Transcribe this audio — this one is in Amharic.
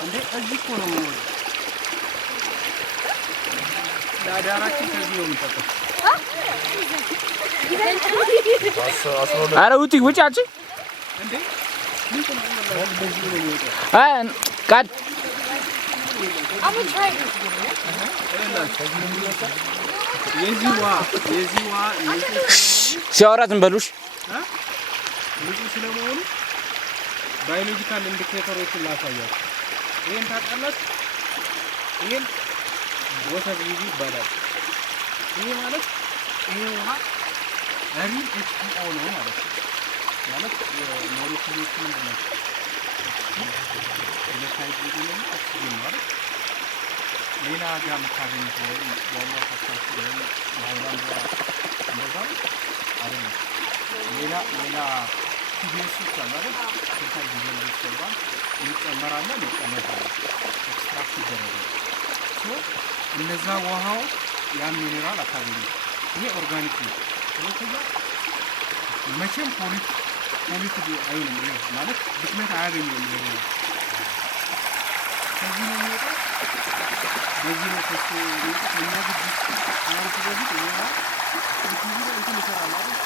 እንዴ እዚህ እኮ ነው ዳዳራችን ከዚህ ነው የሚጠጣው አረ ውጪ አንቺ እንዴ ምን ነው በዚህ ነው የሚወጣው ቃል I'm gonna try this. የዚዋ ሲያወራት እንበሉሽ ልጅ ስለመሆኑ ባዮሎጂካል ኢንዲኬተሮችን ላሳያችሁ ይሄን ታውቃላችሁ ይሄን ወተር ሪቪው ይባላል ይሄ ማለት ይሄ ውሃ ሪል H2O ነው ማለት የሞለኪውሎቹ ምንድነው ለሃይድሮጅን እና ኦክሲጅን ማለት ሌላ ጋር የምታገኙት ዋና ፈሳሽ ወይም ሃይላንድ እንደዛ አይደለም ሌላ ቲቢኤስ ይቻላል ቶታል ዲቨሎፕ ይችላል ይጨመራል ይጨመራል ኤክስትራክት ይደረጋል ሶ እነዛ ውሃው ያን ሚነራል አካባቢ ይሄ ኦርጋኒክ ነው ስለዚህ መቼም ፖሊት አይሆንም ማለት ብክነት አያገኝም ይሄ ከዚህ ነው የሚወጣው በዚህ ነው ከኛ ግድ ማለት በዚህ ነው እዚህ ነው እንትን ይሰራል አይደል?